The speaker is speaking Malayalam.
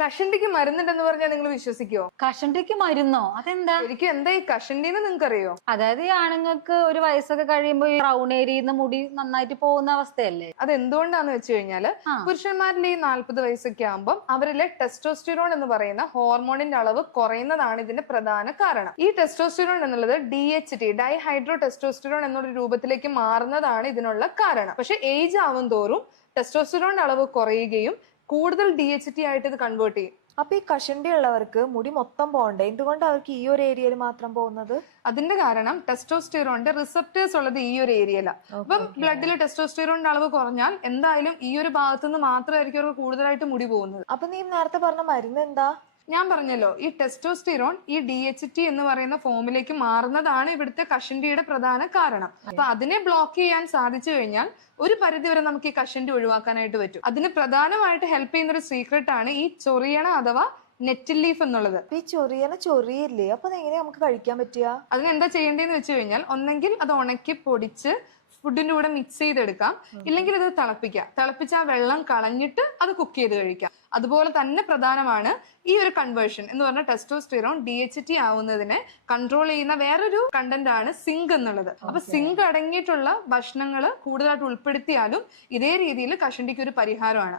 കഷണ്ടിക്ക് മരുന്നുണ്ടെന്ന് പറഞ്ഞാൽ നിങ്ങൾ വിശ്വസിക്കുവോ? കഷണ്ടിക്ക് മരുന്നോ? അതെന്താ? ശരിക്കും എന്താ ഈ കഷണ്ടിന്ന് നിങ്ങൾക്ക് അറിയോ? അതായത് ഈ ആണുങ്ങൾക്ക് ഒരു വയസ്സൊക്കെ കഴിയുമ്പോൾ ഈ ബ്രൗൺ ഏരിയന്ന് മുടി നന്നായിട്ട് പോകുന്ന അവസ്ഥയല്ലേ? അത് എന്തുകൊണ്ടാന്ന് വെച്ച് കഴിഞ്ഞാല് പുരുഷന്മാരിൽ ഈ 40 വയസ്സൊക്കെ ആകുമ്പോൾ അവരിലെ ടെസ്റ്റോസ്റ്റിറോൺ എന്ന് പറയുന്ന ഹോർമോണിന്റെ അളവ് കുറയുന്നതാണ് ഇതിന്റെ പ്രധാന കാരണം. ഈ ടെസ്റ്റോസ്റ്റിറോൺ എന്നുള്ളത് DHT ഡൈഹൈഡ്രോ ടെസ്റ്റോസ്റ്റിറോൺ എന്നുള്ള രൂപത്തിലേക്ക് മാറുന്നതാണ് ഇതിനുള്ള കാരണം. പക്ഷെ ഏജ് ആവും തോറും ടെസ്റ്റോസ്റ്റിറോൺ അളവ് കുറയുകയും കൂടുതൽ DHT ആയിട്ട് ഇത് കൺവേർട്ട് ചെയ്യും. അപ്പൊ ഈ കഷണ്ടി ഉള്ളവർക്ക് മുടി മൊത്തം പോണ്ടേ? എന്തുകൊണ്ട് അവർക്ക് ഈ ഒരു ഏരിയയിൽ മാത്രം പോകുന്നത്? അതിന്റെ കാരണം ടെസ്റ്റോസ്റ്റിറോണിന്റെ റിസപ്റ്റേഴ്സ് ഉള്ളത് ഈ ഒരു ഏരിയയിലാണ്. അപ്പം ബ്ലഡിൽ ടെസ്റ്റോസ്റ്റിറോണിന്റെ അളവ് കുറഞ്ഞാൽ എന്തായാലും ഈ ഒരു ഭാഗത്തുനിന്ന് മാത്രമായിരിക്കും അവർക്ക് കൂടുതലായിട്ട് മുടി പോകുന്നത്. അപ്പൊ നീ നേരത്തെ പറഞ്ഞ മരുന്ന് എന്താ? ഞാൻ പറഞ്ഞല്ലോ, ഈ ടെസ്റ്റോസ്റ്റിറോൺ ഈ DHT എന്ന് പറയുന്ന ഫോമിലേക്ക് മാറുന്നതാണ് ഇവിടുത്തെ കഷണ്ടിയുടെ പ്രധാന കാരണം. അപ്പൊ അതിനെ ബ്ലോക്ക് ചെയ്യാൻ സാധിച്ചു കഴിഞ്ഞാൽ ഒരു പരിധി വരെ നമുക്ക് ഈ കഷണ്ടി ഒഴിവാക്കാനായിട്ട് പറ്റും. അതിന് പ്രധാനമായിട്ട് ഹെൽപ്പ് ചെയ്യുന്ന ഒരു സീക്രട്ട് ആണ് ഈ ചൊറിയണ അഥവാ നെറ്റിൽ ലീഫ് എന്നുള്ളത്. ഈ ചൊറിയില്ലേ, അപ്പൊ എങ്ങനെയാ നമുക്ക് കഴിക്കാൻ പറ്റുക? അതിനെന്താ ചെയ്യേണ്ടതെന്ന് വെച്ച് കഴിഞ്ഞാൽ ഒന്നെങ്കിൽ അത് ഉണക്കി പൊടിച്ച് ഫുഡിന്റെ കൂടെ മിക്സ് ചെയ്തെടുക്കാം, ഇല്ലെങ്കിൽ ഇത് തിളപ്പിച്ച് ആ വെള്ളം കളഞ്ഞിട്ട് അത് കുക്ക് ചെയ്ത് കഴിക്കാം. അതുപോലെ തന്നെ പ്രധാനമാണ് ഈ ഒരു കൺവേർഷൻ എന്ന് പറഞ്ഞ ടെസ്റ്റോസ്റ്റിറോൺ DHT ആവുന്നതിനെ കൺട്രോൾ ചെയ്യുന്ന വേറൊരു കണ്ടന്റ് ആണ് സിങ്ക് എന്നുള്ളത്. അപ്പൊ സിങ്ക് അടങ്ങിയിട്ടുള്ള ഭക്ഷണങ്ങൾ കൂടുതലായിട്ട് ഉൾപ്പെടുത്തിയാലും ഇതേ രീതിയിൽ കഷണ്ടിക്ക് ഒരു പരിഹാരമാണ്.